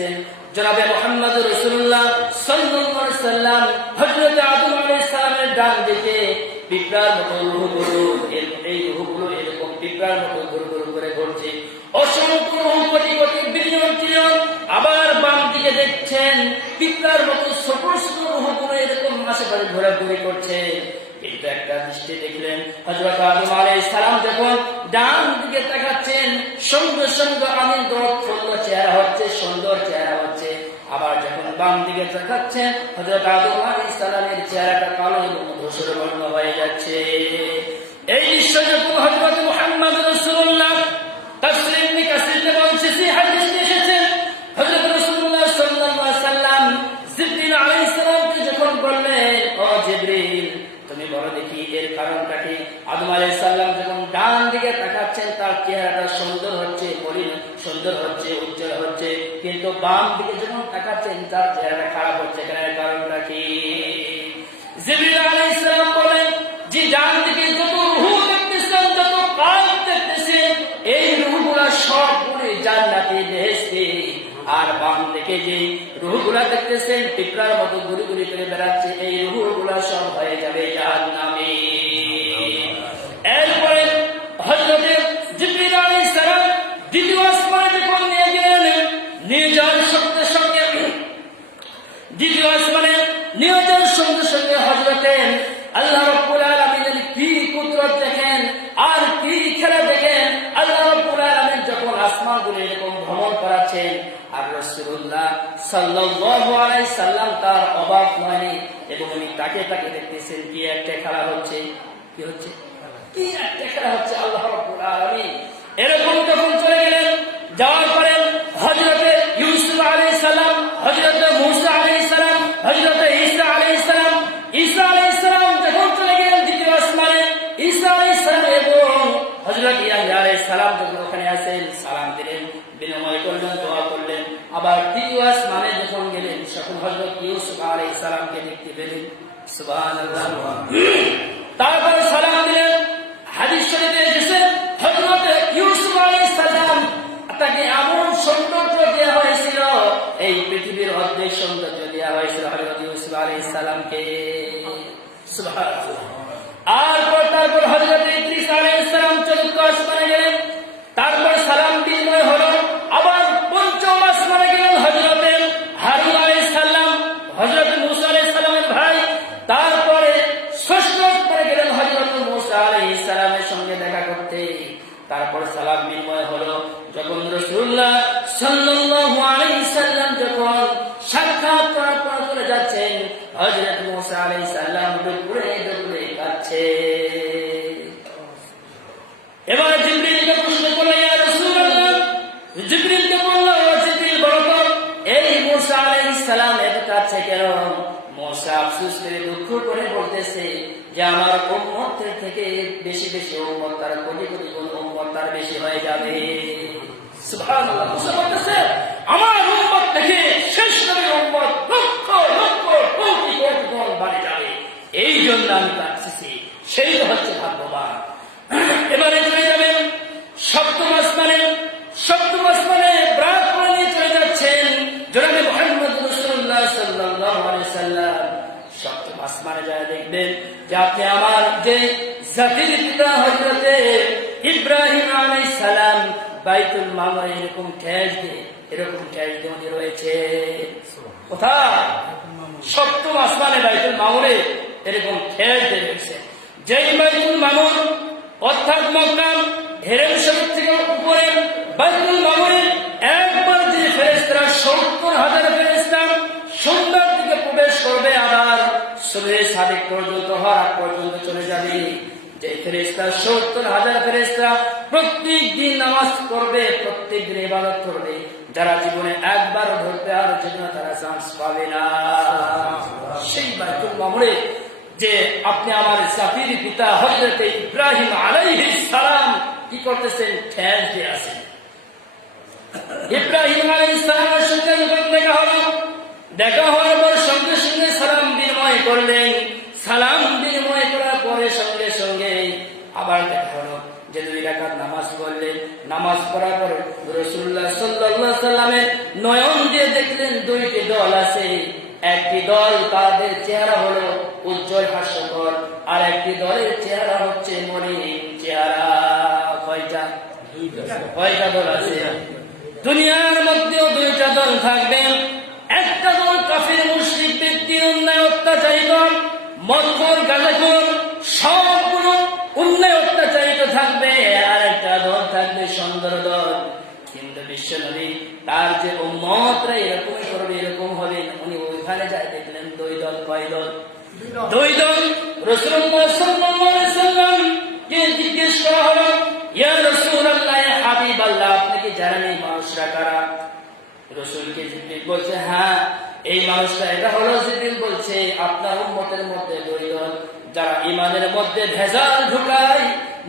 দেখতেছেন জনাবে মোহাম্মদ রসুল্লাহ সাল্লাম হজরত আদম আলাইহিস সালামের ডান দিকে পিঁপড়ার মতো রুহু গুরু এই রুহগুলো এরকম পিঁপড়ার মতো গুরু গুরু করে ঘুরছে। অসংখ্য আবার বাম দিকে দেখছেন পিঁপড়ার মতো ছোট ছোট এরকম আশেপাশে ঘোরাঘুরি করছে। কিন্তু একটা দৃষ্টি দেখলেন। হজরত আদম আলাইহিস সালাম যখন ডান দিকে তাকাচ্ছেন, সঙ্গে সঙ্গে আমিন সুন্দর চেহারা হচ্ছে, সুন্দর চেহারা হচ্ছে। আবার যখন বাম দিকে তাকাচ্ছেন হজরত আদম আলাইহিস সালামের চেহারাটা কালো এবং ধূসর বর্ণ হয়ে যাচ্ছে। এই দৃশ্য হজরত মুহাম্মদ বলো দেখি এর কারণটা কি আদম আলাইহিস সালাম যখন ডান দিকে তাকাচ্ছেন, তার চেহারাটা সুন্দর হচ্ছে মলিন সুন্দর হচ্ছে, উজ্জ্বল হচ্ছে। কিন্তু বাম দিকে যখন তাকাচ্ছেন, তার চেহারাটা খারাপ হচ্ছে। এর কারণটা কি? আর বাম দিকে যে রূহগুলা দেখতেছেন, পিঁপড়ার মতো ঘুরি ঘুরি করে বেড়াচ্ছে, এই রূহগুলা সব হয়ে যাবে এরপরে দ্বিতীয় আসমানে যখন নিয়ে গেলেন সঙ্গে সঙ্গে আল্লাহ রব্বুল আলমিনের এরকম ভ্রমণ করাচ্ছেন। আর রসুল্লাহ সাল্লাম তার অবাক হয়নি এবং উনি তাকে তাকে দেখতেছেন, কি একটা খেলা হচ্ছে? কি হচ্ছে? কি একটা খেলা হচ্ছে? আল্লাহ এরকম চলে গেলেন, যাওয়ার সালামকে দেখতে পেলেন। তারপরে সালাম দিলেন। হাদিস শরীফে এসেছে, হযরত ইউসুফ আলাইহিস সালাম তাকে এমন সৌন্দর্য দেওয়া হয়েছিল, এই পৃথিবীর অর্ধেক সৌন্দর্য দেওয়া হয়েছিল হযরত ইউসুফ আলাইহিস সালামকে। সুবহানাল্লাহ। আর পর তারপর হযরত ইদ্রিস আলাইহিস সালাম চতুর্থ আসমানে কাছে কেন মুসা আফসোস করে দুঃখ করে বলতেছে যে, আমার উম্মতের থেকে বেশি বেশি উম্মত, তার কোটি কোটি গুণ উম্মত তার বেশি হয়ে যাবে। এই জন্য আমি ভাগ্যবান। এবারে চলে যাবেন সপ্তম আসমানে সপ্তম আসমানে ব্রাত করে নিয়ে চলে যাচ্ছেন জনাবে মোহাম্মদ রসুল্লাহ সাল্লাল্লাহু আলাইহি সাল্লাম সপ্তম আসমানে যায় দেখবেন যে আপনি আমার যে জাতির পিতা হযরতে ইব্রাহিম আলাইহিস সালাম বাইতুল মামুরে এরকম ঠেস দিয়ে, এরকম ঠেস দিয়ে উনি রয়েছে। কোথায়? সপ্তম আসমানে বাইতুল মামুরে এরকম ঠেস দিয়ে রয়েছে। যেই বাইতুল মামুর অর্থাৎ মক্কা হেরেম শরীফ থেকে উপরে বাইতুল মামুরে একবার যে ফেরেশতারা সত্তর হাজার যারা জীবনে একবার ধরতে আর জীবনে তারা চান্স পাবে না। সেই মামুরে যে আপনি আমার জাতির পিতা হজরত ইব্রাহিম আলাইহিস সালাম কি করতেছেন? ঠেস দিয়ে আছেন। ইব্রাহিম আলাইহিস সালামের সঙ্গে দেখা হলো, দেখা হওয়ার পর করলেন। সালাম বিনিময় করার পরে সঙ্গে সঙ্গে আবার দেখা হলো যে দুই রাকাত নামাজ পড়লেন। নামাজ পড়ার পর রসুল্লাহ সাল্লাল্লাহু সাল্লামের নয়ন দিয়ে দেখলেন দুইটি দল আছে। একটি দল তাদের চেহারা হলো উজ্জ্বল হাস্যকর, আর একটি দলের চেহারা হচ্ছে মলিন চেহারা। কয়টা? কয়টা দল আছে? দুনিয়ার মধ্যেও দুইটা দল থাকবে অন্যায় অত্যাচারী দল সবগুলো অন্যায় অত্যাচারিত থাকবে আর একটা দল থাকবে সুন্দর দল। কিন্তু বিশ্বনবী তার যে উম্মতরা এরকমই করবে এরকম হবে উনি ওইখানে যায় দেখলেন দুই দল কয় দল? দুই দল। রসুল্লাহ সাল্লাম জিজ্ঞেস করা হলো ইয়া রাসূলুল্লাহ ইয়া হাবিবাল্লাহ আপনি কি জানেন মানুষরা কারা? রসুলকে জিব্রিল বলছে হ্যাঁ এই মানুষটা এটা হলো জিব্রিল বলছে আপনার উম্মতের মধ্যে দুই দল যারা ইমানের মধ্যে ভেজাল ঢুকায়,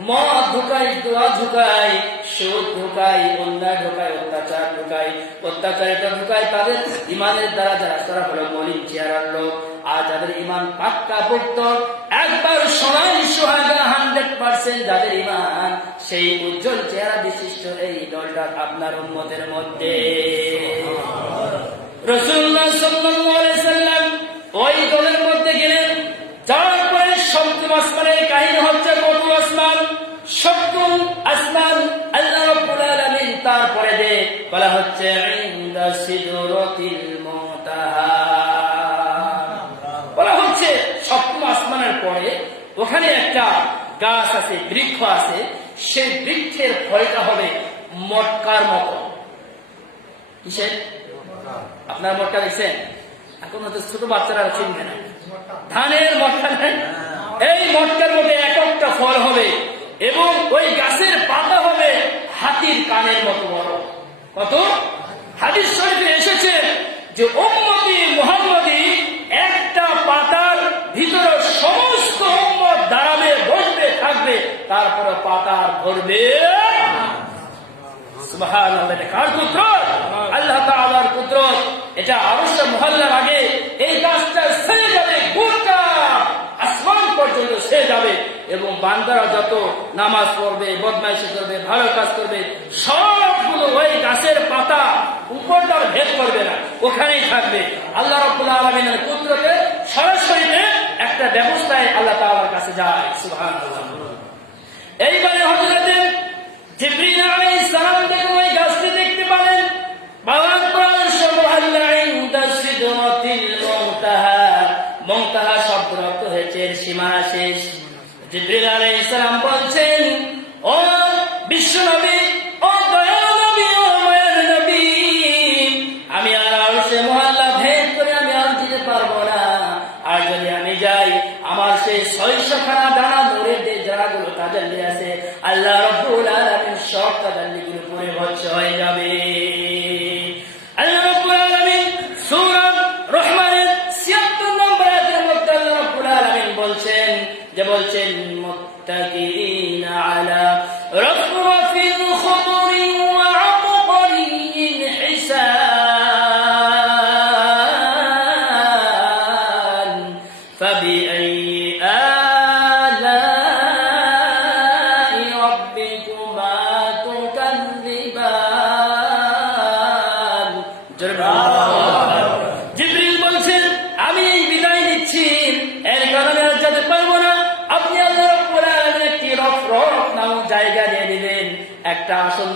মদ ঢুকাই দোয়া ঢুকাই সুদ ঢুকাই অন্যায় ঢুকাই অত্যাচার ঢুকাই অত্যাচারিত ঢুকাই তাদের ইমানের দ্বারা যারা তারা হলো মলিন চেহারার লোক। আর যাদের ইমান পাক্কা পড়ত, একবার সবাই সোহাগা হান্ড্রেড পার্সেন্ট যাদের ইমান সেই উজ্জ্বল চেহারা বিশিষ্ট এই দলটা আপনার উন্মতের মধ্যে। রসুল্লাহ ওই দলের মধ্যে গেলেন। তারপরে সপ্তম আসমানের কাহিনী হচ্ছে বলা হচ্ছে বলা হচ্ছে, সপ্তম আসমানের পরে ওখানে একটা গাছ আছে, বৃক্ষ আছে। সেই বৃক্ষের ফলটা হবে মটকার মতো। কিসের? আপনার মটকা দেখছেন? এখন হয়তো ছোট বাচ্চারা চিনবে না ধানের মটকা নেই। এই মটকার মধ্যে এক একটা ফল হবে এবং ওই গাছের পাতা হবে হাতির কানের মতো বড়। কত? হাদিস শরীফে এসেছে যে উম্মতি মুহাম্মদি একটা পাতার ভিতরে সমস্ত উম্মত দাঁড়াবে, বসবে, থাকবে, তারপরে পাতার সুবহানাল্লাহ কার কুদরত আল্লাহ তাআলার কুদরত, এটা অবশ্য মহল্লার আগে এই গাছটা ছেড়ে যাবে, গোটা আসমান পর্যন্ত ছেড়ে যাবে এবং বান্দারা যত নামাজ পড়বে, বদমাইশি করবে, ভালো কাজ করবে, সবগুলো ওই গাছের পাতা উপরটা ভেদ করবে না, ওখানেই থাকবে। আল্লাহ রাব্বুল আলামিনের কুদরতে সরাসরি একটা ব্যবস্থায় আল্লাহ তাআলার কাছে যায়, সুবহানাল্লাহ। এইবারে হযরতের জিবরিল আলাইহিস সালাম দেখুন ওই গাছটি দেখতে পেলেন বাবার কোরআন সুবহানাল্লাহ ইনদা সিদরাতিল মুনতাহা মুনতাহা শব্দ অর্থ হয়েছে সীমানা শেষ জিবরিল আলাইহিস সালাম বলছেন, ও বিশ্ব নবী আমি করে আমি আর যেতে পারব না। আর যদি আমি যাই, আমার সেই আছে, আল্লাহ রব্বুল আলামিন সব তাজাল্লিগুলো পরে ভৎস হয়ে যাবে।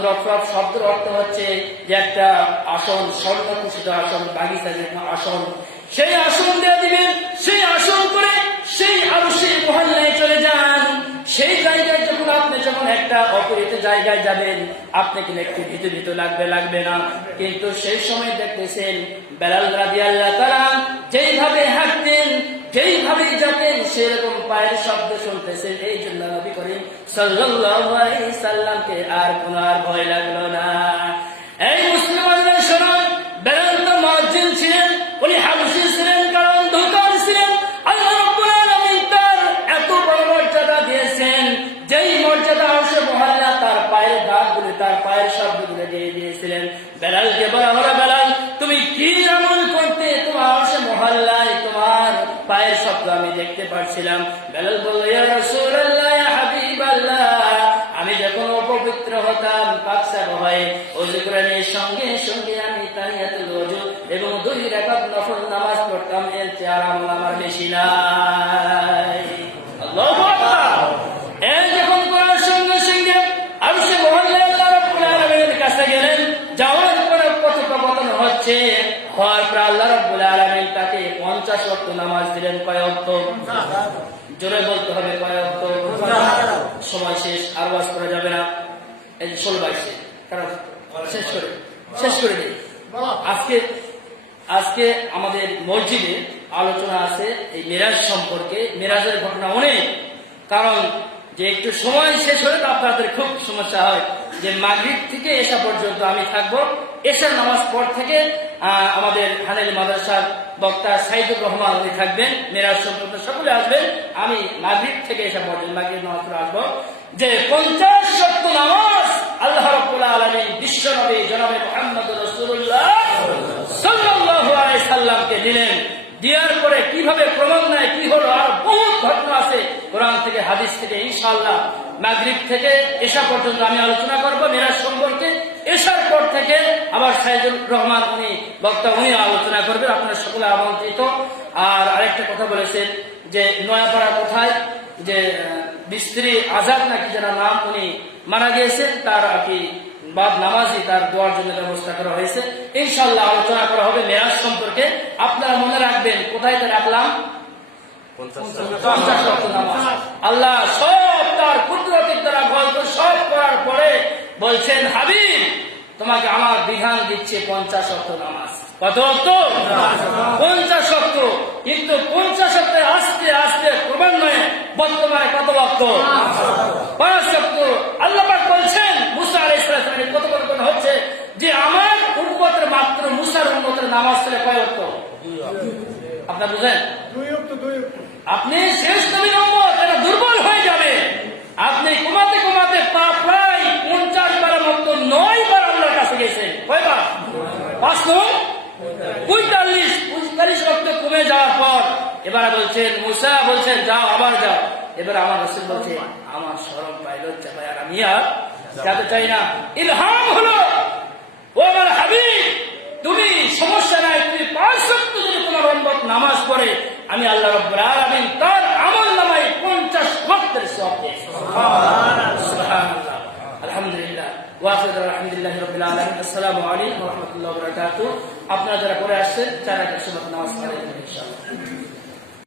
রফরফ শব্দের অর্থ হচ্ছে যে একটা আসন স্বর্ণকুশিত আসন বাগিচা আসন। সেই আসন দিয়ে দিবেন, সেই আসন করে সেই আরশের মহল্লায় চলে যান। সেই জায়গায় যখন আপনি যখন একটা অপরিত জায়গায় যাবেন আপনি কিন্তু একটু ভীতু ভীতু লাগবে লাগবে না। কিন্তু সেই সময় দেখতেছেন বেলাল রাজি আল্লাহ তারা যেইভাবে হাঁটতেন যেইভাবে যেতেন, সেরকম পায়ের শব্দ শুনতেছেন। এই জন্য নবী করিম সাল্লামকে আর আর ভয় লাগল না। এই মুসলমানদের ছিলেন, উনি ছিলেন, কারণ ছিলেন। তার এত বড় মর্যাদা দিয়েছেন, যেই মর্যাদা অংশে মহল্লা তার পায়ের দাগগুলি, তার পায়ের শব্দগুলো দিয়ে দিয়েছিলেন। বেলাল, তুমি কি আমল করতে? তোমার অংশে মহল্লায় তোমার পায়ের শব্দ আমি দেখতে পাচ্ছিলাম বেলাল বলল হয় অজু কোরআনের সঙ্গে সঙ্গে আমি তাহিয়াতুল ওযু এবং দুই রাকাত নফল নামাজ পড়তাম এর চেয়ে আমল আমার বেশি নাই। আল্লাহু আকবার! এই যখন করার সঙ্গে সঙ্গে আমি সে মহল্লা আল্লাহ রাব্বুল আলামিনের কাছে গেলেন যাওয়ার পরে কথোপকথন হচ্ছে হওয়ার পর আল্লাহ রাব্বুল আলামিন তাকে পঞ্চাশ নামাজ দিলেন কয় ওয়াক্ত? জোরে বলতে হবে কয় ওয়াক্ত? সময় শেষ আর ওয়াজ করা যাবে না। এই ষোলো বাইশে কারণ শেষ করে শেষ করে দিই। আজকে আজকে আমাদের মসজিদে আলোচনা আছে এই মেরাজ সম্পর্কে। মেরাজের ঘটনা অনেক, কারণ যে একটু সময় শেষ হলে তো আপনাদের খুব সমস্যা হয়। যে মাগরিব থেকে এসা পর্যন্ত আমি থাকব। এসার নামাজ পর থেকে আমাদের হানেল মাদ্রাসার বক্তা সাইদুর রহমান উনি থাকবেন। মেরাজ সম্পর্কে সকলে আসবেন। আমি মাগরিব থেকে এসা পর্যন্ত, মাগরিব নামাজ আসব। যে পঞ্চাশ সত্য নামাজ আল্লাহ রব্বুল আলমী বিশ্ব নবী জনাবে মোহাম্মদ রসুল্লাহ সাল্লামকে দিলেন। দেওয়ার পরে কীভাবে ক্রমান্বয়ে কি হলো, আর বহুত ঘটনা আছে। কোরআন থেকে, হাদিস থেকে, ইনশাআল্লাহ। মাগরিব থেকে, এশা পর্যন্ত আমি আলোচনা করব, মেরাজ সম্পর্কে। এশার পর থেকে আবার সাইদুর রহমান উনি, বক্তা উনি আলোচনা করবেন, আপনারা সকলে আমন্ত্রিত। আর আরেকটা কথা বলেছেন যে, নয়াপাড়া কোথায়? যে আহ, স্ত্রী আজাদ নাকি যারা নাম উনি মারা গিয়েছেন তার আর কি বাদ নামাজি তার দোয়ার জন্য ব্যবস্থা করা হয়েছে। ইনশাল্লাহ আলোচনা করা হবে মেয়াজ সম্পর্কে। আপনারা মনে রাখবেন কোথায় তা রাখলাম। আল্লাহ সব তার কুদরতের দ্বারা গল্প সব করার পরে বলছেন হাবিব তোমাকে আমার বিধান দিচ্ছে পঞ্চাশ অক্ট নামাজ। কত অক্ট পঞ্চাশ অক্ট কিন্তু পঞ্চাশ অক্টে আস্তে আস্তে ক্রমান্বয়ে বর্তমানে কত অক্ট পাঁচ অক্ট আল্লাহ বলছেন মুসা আলাই ইসলামের কত পরিমাণ হচ্ছে যে আমার উন্মতের মাত্র মুসার উন্মতের নামাজ ছিল কয় অক্ট আপনার বুঝেন? আপনি শেষ নবীর উম্মত এটা দুর্বল হয়ে যাবে। আপনি কমাতে কমাতে পা প্রায় পঞ্চাশ বারের মতো নয় বার আল্লাহর কাছে গেছেন। কয়বার পাঁচ নয়? পঁয়তাল্লিশ। পঁয়তাল্লিশ রক্ত কমে যাওয়ার পর এবারে বলছেন মুসা বলছেন যাও আবার যাও। এবার আমার রসুল বলছে আমার সরম পাই লজ্জা আর আমি আর যাতে চাই না। ইলহাম হলো ও আমার হাবিব তুমি সমস্যা নাই তুমি পাঁচ সপ্তাহ যদি তোমার রম্বত নামাজ পড়ে আমি আল্লাহ রব্বুল আলামিন তার আমল নামায় পঞ্চাশ সব আলহামদুলিল্লাহ। ওয়াফিদ আলহামদুলিল্লাহ রবিল আলমিন। আসসালামু আলাইকুম রহমতুল্লাহ বরকাত আপনারা যারা করে আসছেন চার একটা নামাজ পড়েন ইনশাআল্লাহ।